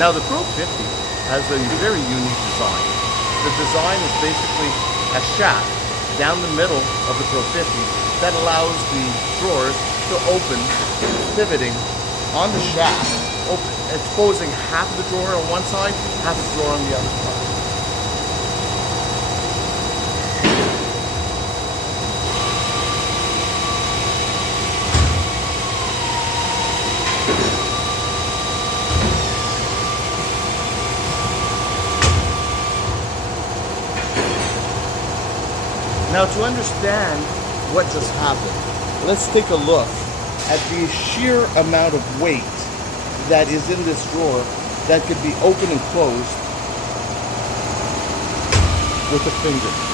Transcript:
Now the Pro 50 has a very unique design. The design is basically a shaft down the middle of the Pro 50 that allows the drawers to open, pivoting on the shaft, exposing half of the drawer on one side, half of the drawer on the other side. Now, to understand what just happened, let's take a look at the sheer amount of weight that is in this drawer that could be opened and closed with a finger.